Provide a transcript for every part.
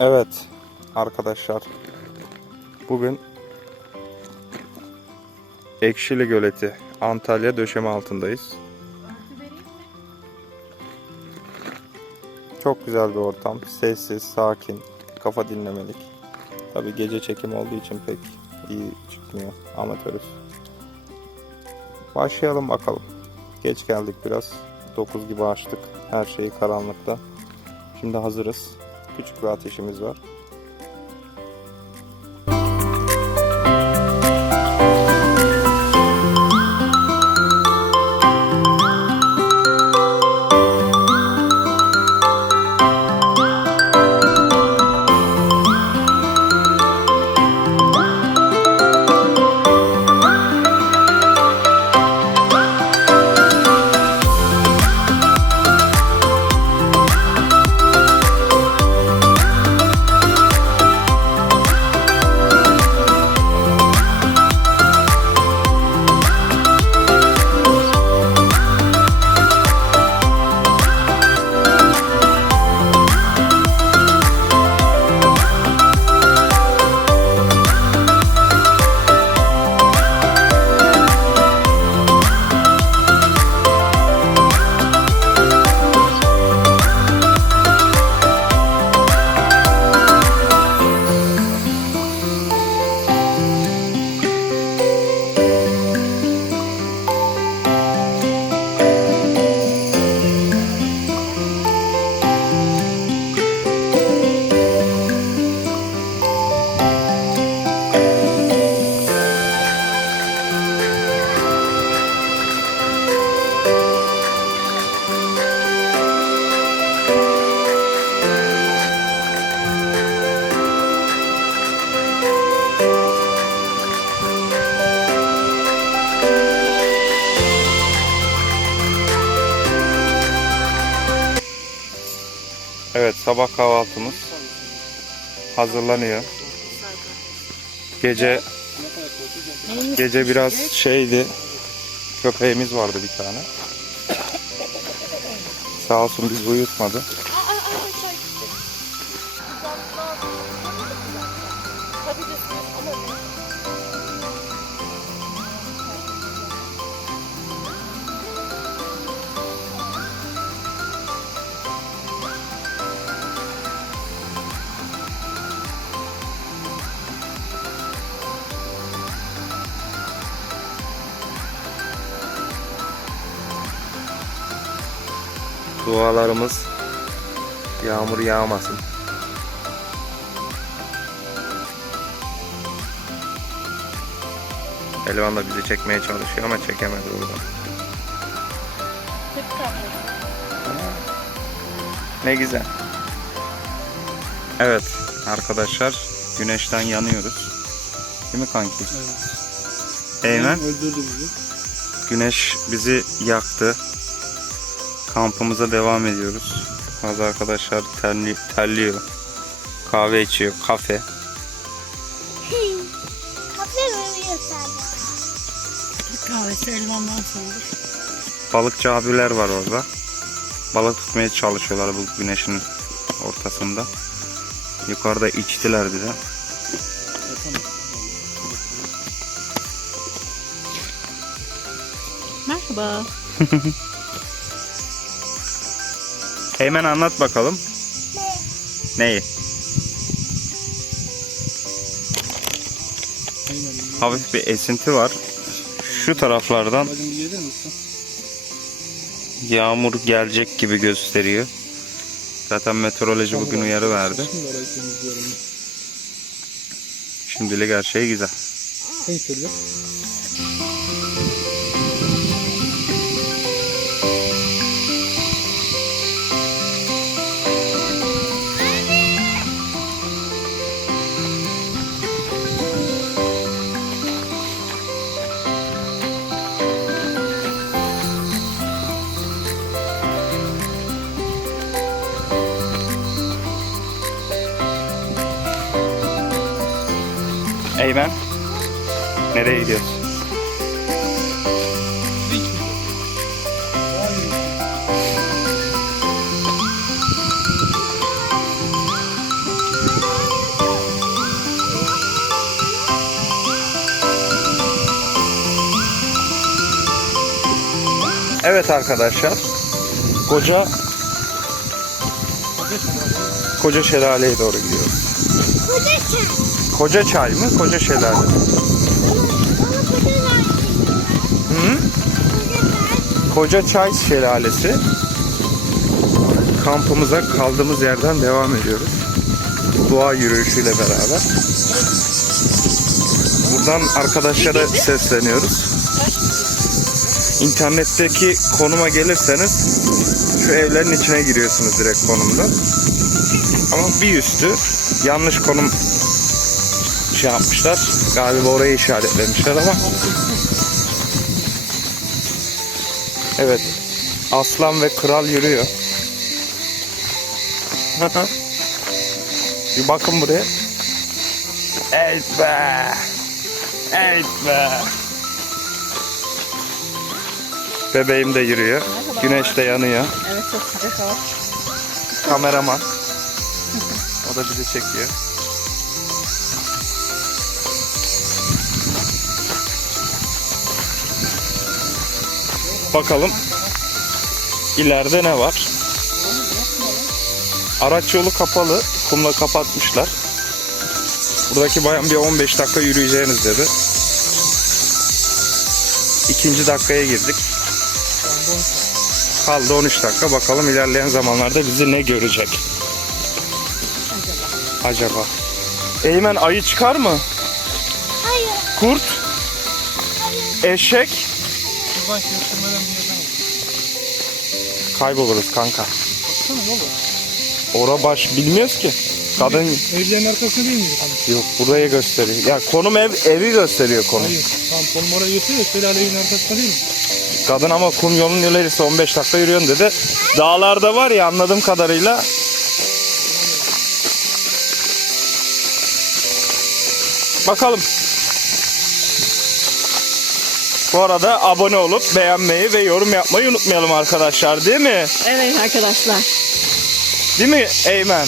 Evet arkadaşlar. Bugün Ekşili Göleti Antalya döşeme altındayız. Çok güzel bir ortam. Sessiz, sakin, kafa dinlemelik. Tabi gece çekim olduğu için pek iyi çıkmıyor. Amatörüz. Başlayalım bakalım. Geç geldik biraz. 9 gibi açtık. Her şeyi karanlıkta. Şimdi hazırız. Küçük bir ateşimiz var. Evet sabah kahvaltımız hazırlanıyor. Gece gece biraz şeydi. Köpeğimiz vardı bir tane. Sağ olsun bizi uyutmadı. Dualarımız yağmur yağmasın. Elvan da bizi çekmeye çalışıyor ama çekemedi buradan. Ne güzel. Evet arkadaşlar güneşten yanıyoruz. Değil mi kanki? Eymen Öldürdü bizi. güneş bizi yaktı. Kampımıza devam ediyoruz. Bazı arkadaşlar terli, terliyor. Kahve içiyor. Kafe. Kafe mi yiyorsun? Kahvesi elmandan sonra. Balıkçı abiler var orada. Balık tutmaya çalışıyorlar bu güneşin ortasında. Yukarıda içtiler bir de. Merhaba. Hemen anlat bakalım. Neyi? Hafif bir esinti var. Şu taraflardan yağmur gelecek gibi gösteriyor. Zaten meteoroloji bugün uyarı verdi. Şimdilik her şey güzel. Türlü. Nereye gidiyoruz? Evet arkadaşlar. Koca Koca Şelale'ye doğru gidiyoruz. Koca Çay. Koca Çay mı? Koca Şelale. Koca çay. Şelalesi. Kampımıza kaldığımız yerden devam ediyoruz. Doğa yürüyüşüyle beraber. Buradan arkadaşlara sesleniyoruz. İnternetteki konuma gelirseniz şu evlerin içine giriyorsunuz direkt konumda. Ama bir üstü yanlış konum şey yapmışlar. Galiba orayı işaretlemişler ama Evet. Aslan ve kral yürüyor. bir bakın buraya. Evet be. Evet be. Bebeğim de yürüyor. Güneş de yanıyor. Evet çok sıcak hava. Kameraman. O da bizi çekiyor. Bakalım ileride ne var? Araç yolu kapalı. Kumla kapatmışlar. Buradaki bayan bir 15 dakika yürüyeceğiniz dedi. İkinci dakikaya girdik. Kaldı 13 dakika. Bakalım ilerleyen zamanlarda bizi ne görecek? Acaba. Eymen ayı çıkar mı? Hayır. Kurt? Eşek? Buradan kestirmeden bir yerden olur. Kayboluruz kanka. Baksana yolu. Ora baş bilmiyoruz ki. Kadın Evlerin arkasında değil miydi kanka? yok buraya gösteriyor. Ya konum ev evi gösteriyor konum. Hayır. Tamam konum oraya götürüyor. Şelale evin arkasında değil mi? Kadın ama kum yolunun ilerisi 15 dakika yürüyorsun dedi. Dağlarda var ya anladığım kadarıyla. Bakalım. Bu arada abone olup beğenmeyi ve yorum yapmayı unutmayalım arkadaşlar değil mi? Evet arkadaşlar. Değil mi Eymen?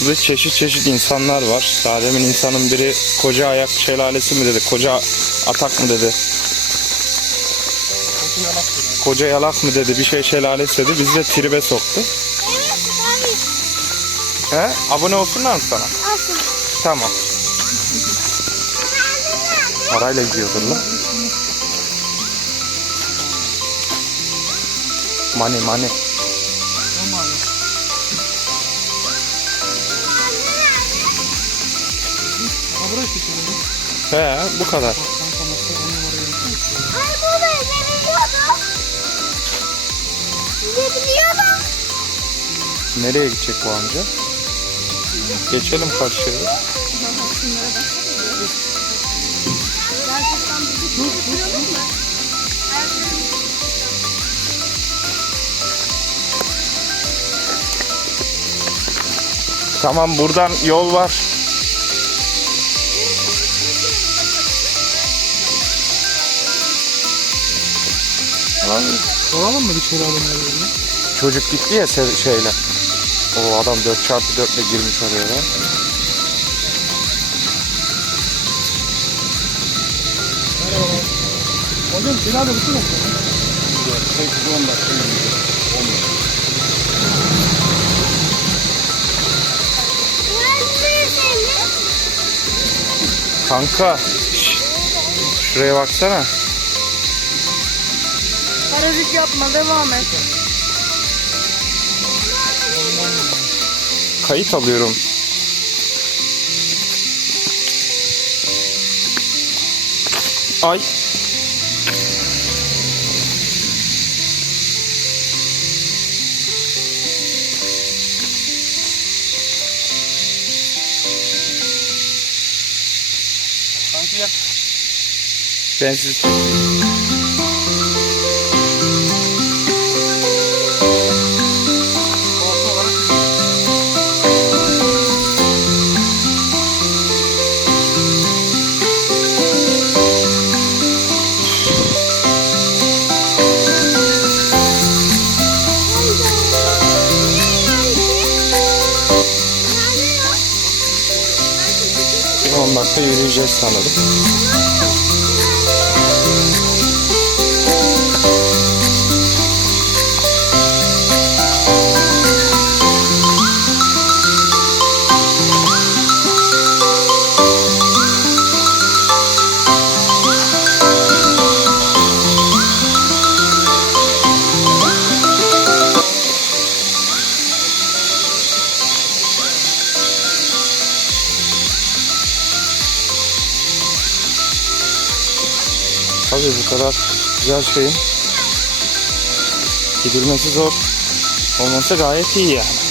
Burada çeşit çeşit insanlar var. Daha demin insanın biri koca ayak şelalesi mi dedi, koca atak mı dedi, koca yalak mı dedi, bir şey şelalesi dedi. Bizi de tribe soktu. Evet abi. He? Abone olsunlar mı sana? Alsın. Tamam. Parayla gidiyordun lan. Money money. He bu kadar. Ay baba gidebiliyordum. Gidebiliyordum. Nereye gidecek bu amca? Geçelim karşıya. Tamam buradan yol var. Soralım mı bir şelale nerede? çocuk gitti ya şeyle. O adam 4x4 ile girmiş oraya lan. Hocam şelale bu mu? 8-10 dakika Nerede senin? Kanka. şş, Şuraya baksana. Parazit yapma devam et. Kayıt alıyorum. Ay. 10 dakika yürüyeceğiz sanırım. Kadar güzel şeyin gidilmesi zor olması gayet iyi yani.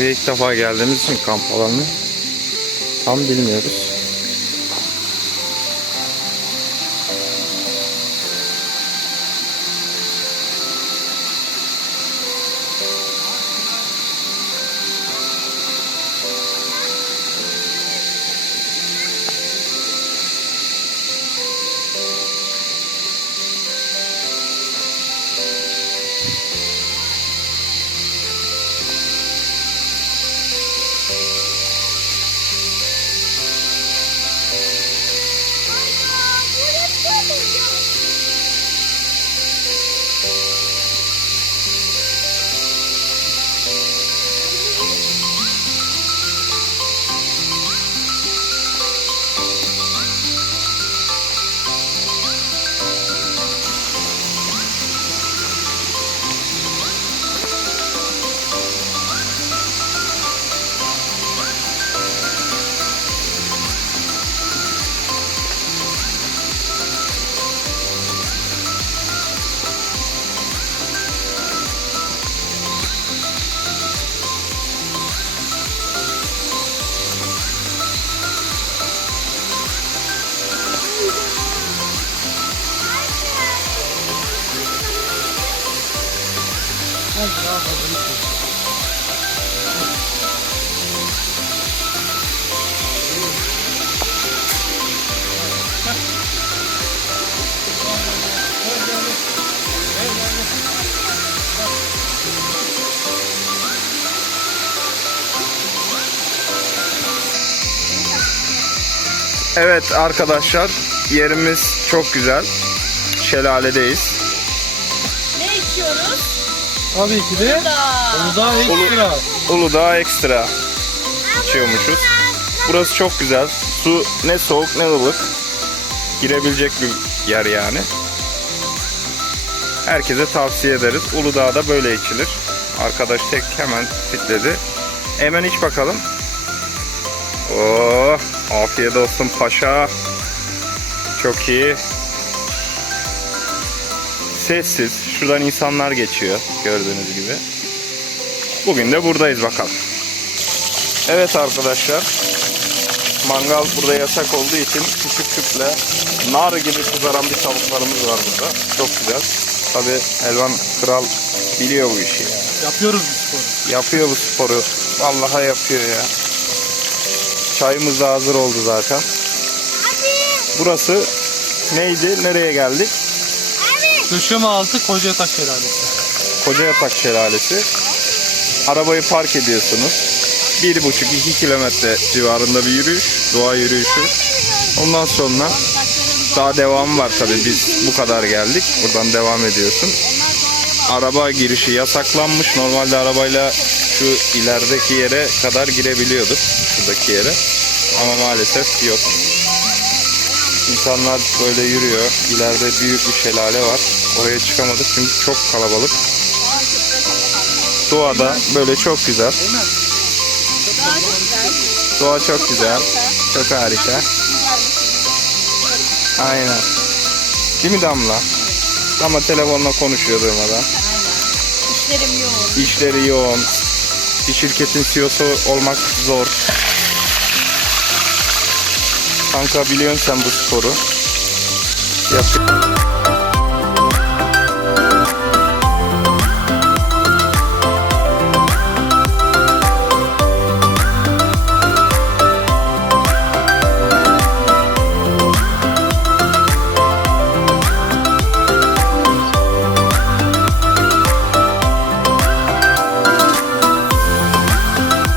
Buraya ilk defa geldiğimiz için kamp alanını tam bilmiyoruz. Evet arkadaşlar yerimiz çok güzel. Şelaledeyiz. Ne içiyoruz? Tabii ki de Uludağ ekstra. Uludağ ekstra içiyormuşuz. Burası çok güzel. Su ne soğuk ne ılık. Girebilecek bir yer yani. Herkese tavsiye ederiz. Uludağ'da böyle içilir. Arkadaş tek hemen titredi. Hemen iç bakalım. Oh, afiyet olsun paşa. Çok iyi. Sessiz. Şuradan insanlar geçiyor gördüğünüz gibi. Bugün de buradayız bakalım. Evet arkadaşlar. Mangal burada yasak olduğu için küçük küple nar gibi kızaran bir tavuklarımız var burada. Çok güzel. Tabi Elvan Kral biliyor bu işi ya. Yapıyoruz bu sporu. Yapıyor bu sporu. Vallahi yapıyor ya. Çayımız da hazır oldu zaten. Burası neydi? Nereye geldik? Döşeme altı Kocayatak Şelalesi. Koca Yatak Şelalesi. Arabayı park ediyorsunuz. 1,5-2 kilometre civarında bir yürüyüş. Doğa yürüyüşü. Ondan sonra daha devam var tabi. Biz bu kadar geldik. Buradan devam ediyorsun. Araba girişi yasaklanmış. Normalde arabayla şu ilerideki yere kadar girebiliyorduk. Şuradaki yere. Ama maalesef yok. İnsanlar böyle yürüyor. İleride büyük bir şelale var. Oraya çıkamadık çünkü çok kalabalık. Doğada böyle çok güzel. Doğa çok güzel. Çok harika. Aynen. Değil mi Damla? Ama telefonla konuşuyor durmadan. İşlerim yoğun. İşleri yoğun. Bir şirketin CEO'su olmak zor. Kanka biliyorsun sen bu sporu. Yap.